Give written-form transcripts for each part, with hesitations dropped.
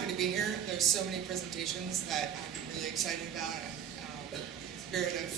happy to be here. There's so many presentations that I'm really excited about. The spirit of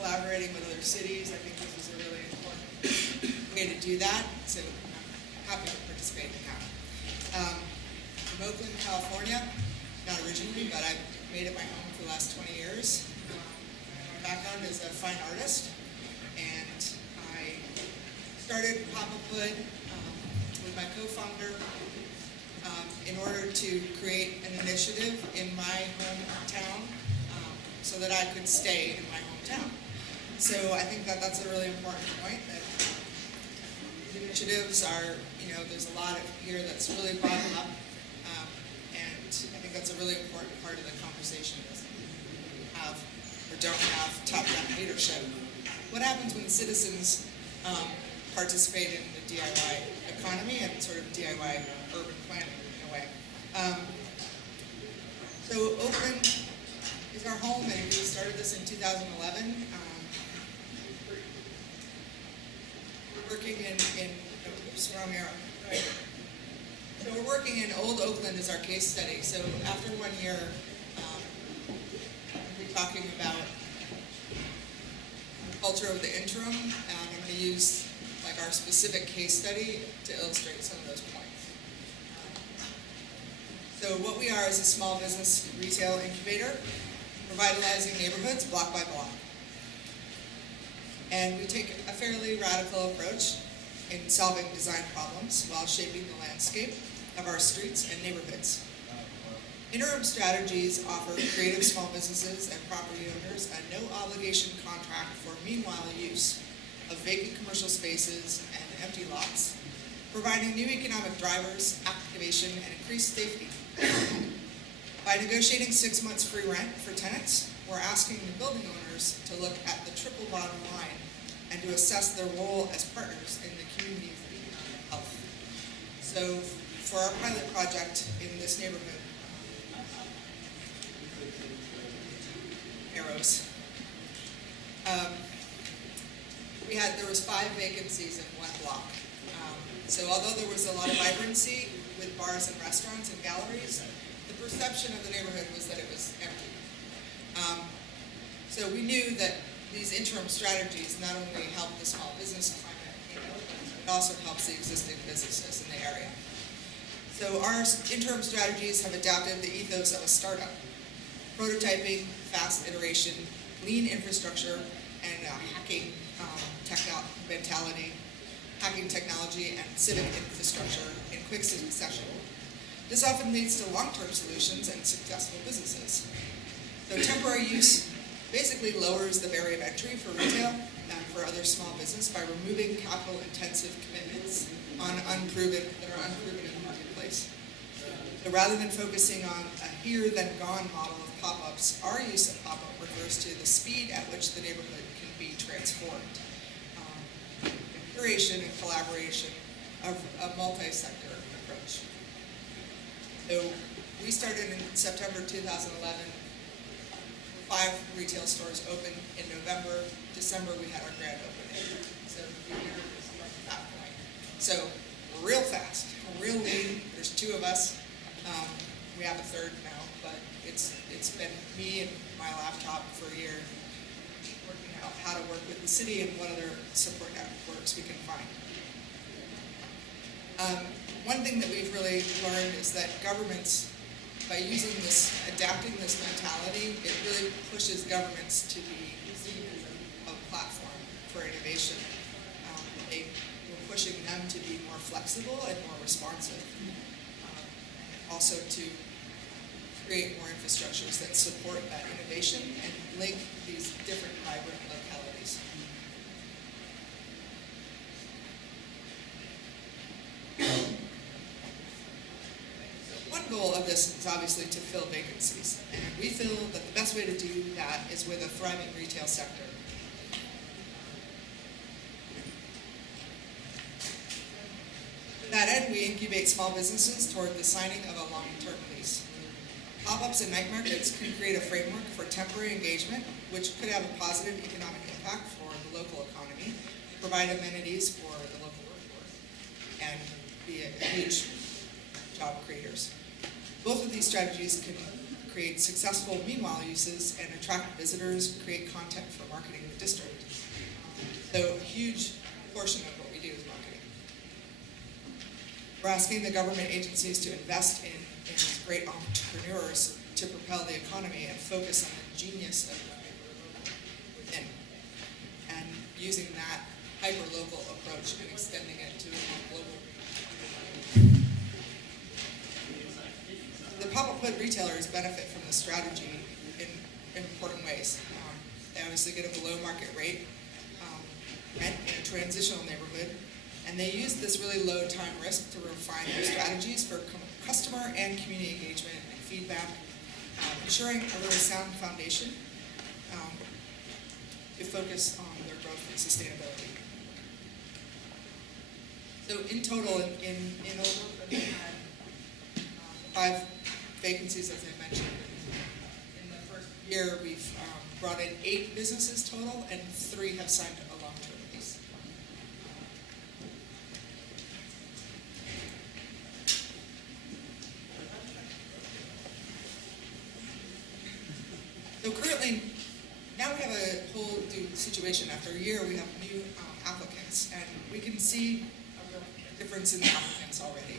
collaborating with other cities, I think this is a really important way to do that. So I'm happy to participate in that. From Oakland, California, not originally, but I've made it my home for the last 20 years. My background is a fine artist, and I started popuphood with my co-founder in order to create an initiative in my hometown so that I could stay in my hometown. So I think that that's a really important point, that initiatives are, there's a lot here that's really bottom up, and I think that's a really important part of the conversation is have or don't have top-down leadership. What happens when citizens participate in the DIY economy and sort of DIY urban planning in a way? So Oakland is our home, and we started this in 2011. We're working wrong arrow. Right. So we're working in Old Oakland as our case study. So after 1 year, we're talking about the culture of the interim, and I'm going to use our specific case study to illustrate some of those points. So what we are is a small business retail incubator, revitalizing neighborhoods block by block. And we take a fairly radical approach in solving design problems while shaping the landscape of our streets and neighborhoods. Interim strategies offer creative small businesses and property owners a no-obligation contract for meanwhile use of vacant commercial spaces and empty lots, providing new economic drivers, activation, and increased safety. By negotiating 6 months free rent for tenants, we're asking the building owners to look at the triple bottom line and to assess their role as partners in the community's economic health. So for our pilot project in this neighborhood, arrows, there was 5 vacancies in one block. So although there was a lot of vibrancy with bars and restaurants and galleries, the perception of the neighborhood was that it was empty. So we knew that these interim strategies not only help the small business climate in Oakland, it also helps the existing businesses in the area. So our interim strategies have adapted the ethos of a startup: prototyping, fast iteration, lean infrastructure, and hacking mentality, hacking technology, and civic infrastructure in quick succession. This often leads to long-term solutions and successful businesses. So temporary use basically lowers the barrier of entry for retail and for other small business by removing capital-intensive commitments that are unproven in the marketplace. So rather than focusing on a here-then-gone model of pop-ups, our use of pop-up refers to the speed at which the neighborhood can be transformed. Curation and collaboration of a multi-sector approach. So we started in September 2011. 5 retail stores opened in November. December we had our grand opening. So the year is from that point. So we're real fast. We're real lean. There's 2 of us. We have a third now, but it's been me and my laptop for a year, working out how to work with the city and what other support networks we can find. One thing that we've really learned is that governments, by adapting this mentality, it really pushes governments to be seen as a platform for innovation. We're pushing them to be more flexible and more responsive. Also to create more infrastructures that support that innovation and link these different vibrant localities. One goal of this is obviously to fill vacancies, and we feel that the best way to do that is with a thriving retail sector. To that end, we incubate small businesses toward the signing of a long-term lease. Pop-ups and night markets can create a framework for temporary engagement, which could have a positive economic impact for the local economy, provide amenities for the local workforce, and be a huge job creators. Both of these strategies can create successful meanwhile uses and attract visitors, create content for marketing the district. So a huge portion of what we do is marketing. We're asking the government agencies to invest in these great entrepreneurs to propel the economy and focus on the genius of the hyper-local within, and using that hyper-local approach and extending it to a more global. The popuphood retailers benefit from the strategy in important ways. They obviously get a below market rate rent in a transitional neighborhood, and they use this really low time risk to refine their strategies for customer and community engagement and feedback, ensuring a really sound foundation to focus on their growth and sustainability. So in total, in Oakland, we had 5 vacancies, as I mentioned. In the first year, we've brought in 8 businesses total, and 3 have signed a long-term lease. So currently, now we have a whole new situation. After a year, we have new applicants, and we can see a real difference in the applicants already.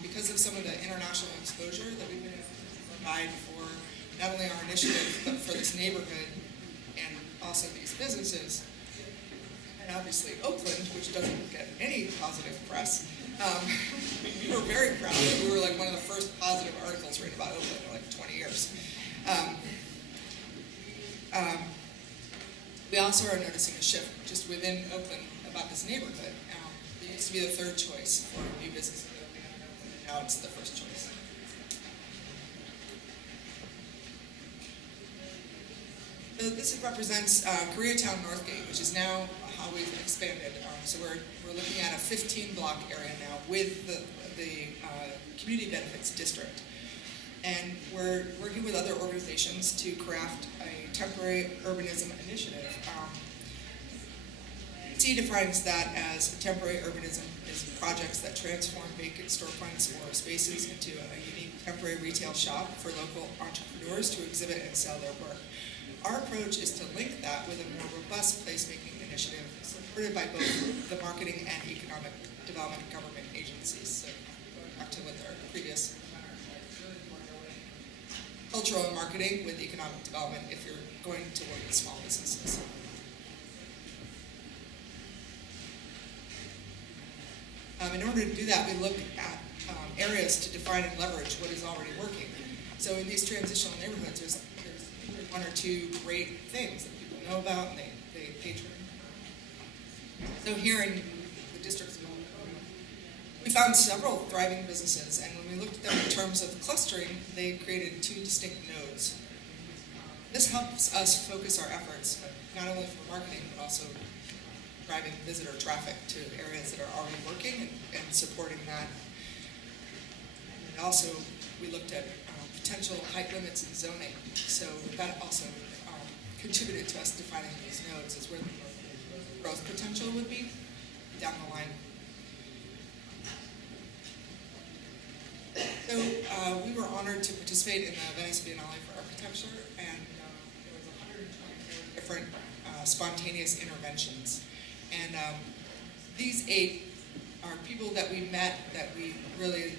Because of some of the international exposure that we've been able to provide for not only our initiative, but for this neighborhood and also these businesses. And obviously Oakland, which doesn't get any positive press. We were very proud. We were like one of the first positive articles written about Oakland in like 20 years. We also are noticing a shift just within Oakland about this neighborhood. It used to be the 3rd choice for new businesses. Now it's the first choice. So this represents Koreatown Northgate, which is now how we've expanded. So we're looking at a 15-block area now with the community benefits district. And we're working with other organizations to craft a temporary urbanism initiative. T defines that as temporary urbanism is projects that transform vacant storefronts or spaces into a unique temporary retail shop for local entrepreneurs to exhibit and sell their work. Our approach is to link that with a more robust placemaking initiative supported by both the marketing and economic development government agencies. So going back to what our previous cultural and marketing with economic development if you're going to work with small businesses. In order to do that, we look at areas to define and leverage what is already working. So in these transitional neighborhoods, there's 1 or 2 great things that people know about and they patron. So here in the districts, we found several thriving businesses, and when we looked at them in terms of clustering, they created 2 distinct nodes. This helps us focus our efforts, not only for marketing, but also driving visitor traffic to areas that are already working and supporting that. And also, we looked at potential height limits and zoning. So that also contributed to us defining these nodes as where the growth potential would be down the line. So we were honored to participate in the Venice Biennale for Architecture, and there was 124 different spontaneous interventions. And these 8 are people that we met that we really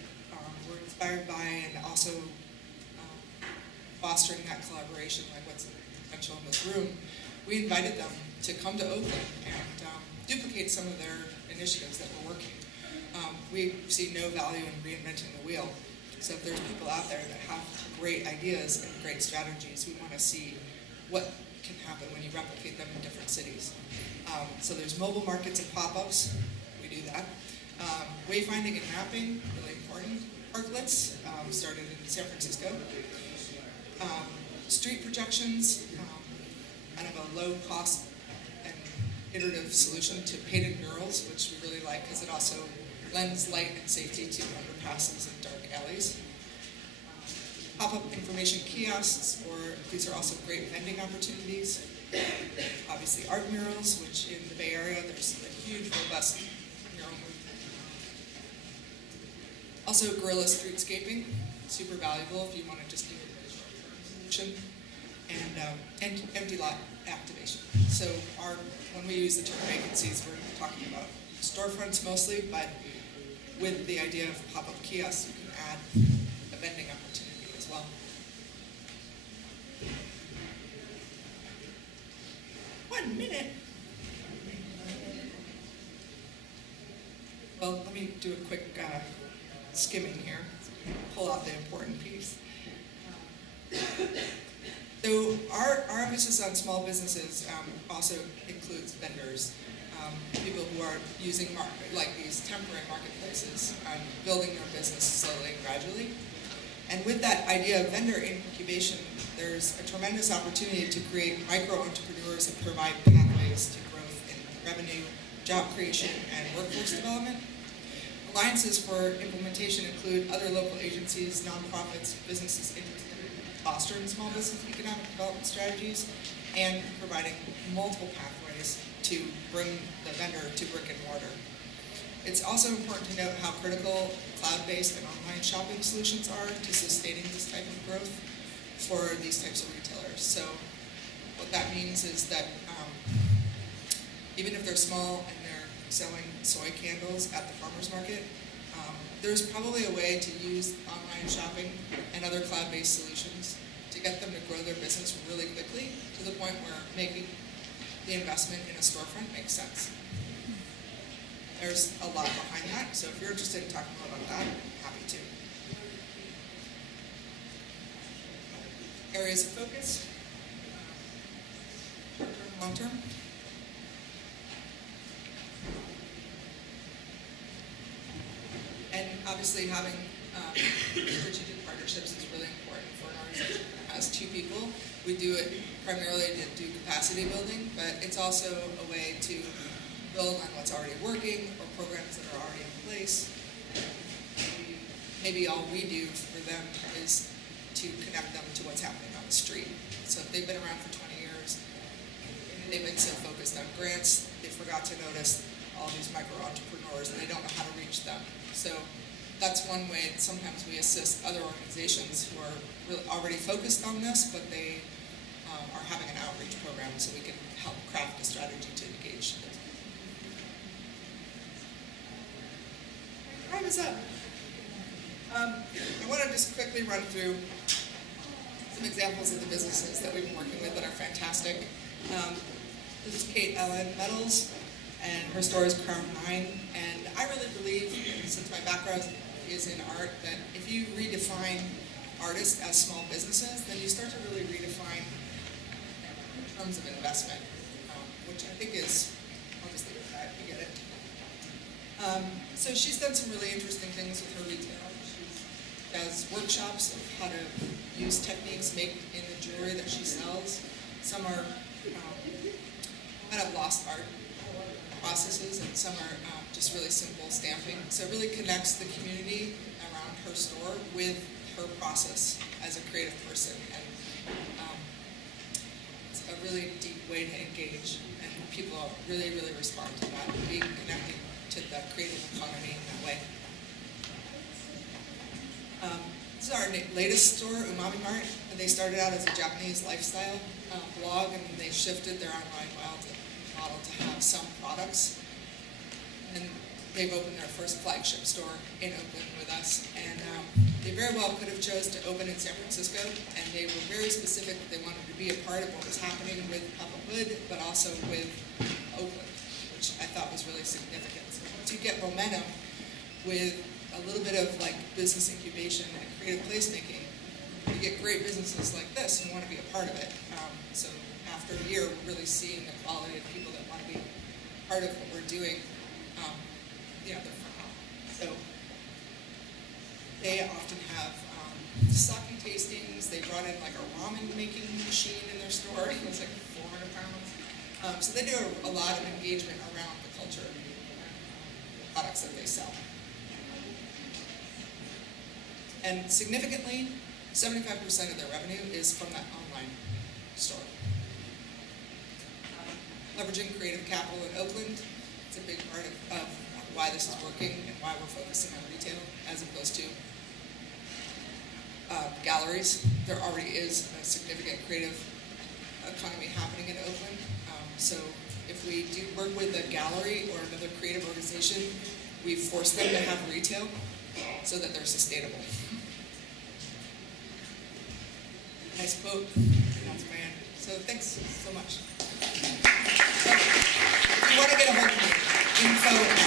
were inspired by, and also fostering that collaboration, like what's the potential in this room. We invited them to come to Oakland and duplicate some of their initiatives that were working. We see no value in reinventing the wheel. So if there's people out there that have great ideas and great strategies, we want to see what can happen when you replicate them in different cities. So there's mobile markets and pop-ups. We do that. Wayfinding and mapping, really important. Parklets, started in San Francisco. Street projections, kind of a low-cost and iterative solution to painted murals, which we really like because it also lends light and safety to underpasses and dark alleys. Pop-up information kiosks, or these are also great vending opportunities. Obviously art murals, which in the Bay Area, there's a huge, robust mural movement. Also guerrilla streetscaping, super valuable if you want to just do a really short-term solution, and empty lot activation. So when we use the term vacancies, we're talking about storefronts mostly, but with the idea of pop-up kiosks, you can add a vending opportunity as well. One minute. Well, let me do a quick skimming here, pull out the important piece. So our emphasis on small businesses also includes vendors, people who are using these temporary marketplaces, building their business slowly and gradually. And with that idea of vendor incubation, there's a tremendous opportunity to create micro-entrepreneurs that provide pathways to growth in revenue, job creation, and workforce development. Alliances for implementation include other local agencies, nonprofits, businesses interested in fostering small business economic development strategies, and providing multiple pathways to bring the vendor to brick and mortar. It's also important to note how critical cloud-based and online shopping solutions are to sustaining this type of growth for these types of retailers. So what that means is that even if they're small and they're selling soy candles at the farmer's market, there's probably a way to use online shopping and other cloud-based solutions to get them to grow their business really quickly to the point where making the investment in a storefront makes sense. There's a lot behind that, so if you're interested in talking more about that, I'm happy to. Areas of focus, short-term, long-term. And obviously having strategic partnerships is really important for an organization that has two people. We do it primarily to do capacity building, but it's also a way to build on what's already working or programs that are already in place. Maybe all we do for them is to connect them to what's happening on the street. So if they've been around for 20 years, they've been so focused on grants, they forgot to notice all these micro-entrepreneurs and they don't know how to reach them. So that's one way that sometimes we assist other organizations who are really already focused on this, but they are having an outreach program so we can help craft a strategy to engage those people. Time is up. I want to just quickly run through some examples of the businesses that we've been working with that are fantastic. This is Kate Ellen Metals, and her store is Crown 9. And I really believe, since my background is in art, that if you redefine artists as small businesses, then you start to really redefine in terms of investment, which I think is, I'll just leave it at that, you get it. So she's done some really interesting things with her retail. She does workshops of how to use techniques made in the jewelry that she sells. Some are kind of lost art processes, and some are just really simple stamping. So it really connects the community around her store with her process as a creative person, and it's a really deep way to engage, and people really, really respond to that, being connected to the creative economy in that way. This is our latest store, Umami Mart. They started out as a Japanese lifestyle blog, and they shifted their online model to have some products. And they've opened their first flagship store in Oakland with us. And they very well could have chose to open in San Francisco, and they were very specific that they wanted to be a part of what was happening with popuphood, but also with Oakland, which I thought was really significant. So once you get momentum with a little bit of like business incubation and creative placemaking, you get great businesses like this and want to be a part of it. So after a year, we're really seeing the quality of people that want to be part of what we're doing. They're from home. So they often have sake tastings. They brought in like a ramen making machine in their store. It was like 400 pounds. So they do a lot of engagement around the culture, the products that they sell. And significantly, 75% of their revenue is from that online store. Leveraging creative capital in Oakland, it's a big part of why this is working and why we're focusing on retail as opposed to galleries. There already is a significant creative economy happening in Oakland. So if we do work with a gallery or another creative organization, we force them to have retail so that they're sustainable. Nice quote. That's my end. So thanks so much. If you want to get a hold of me, info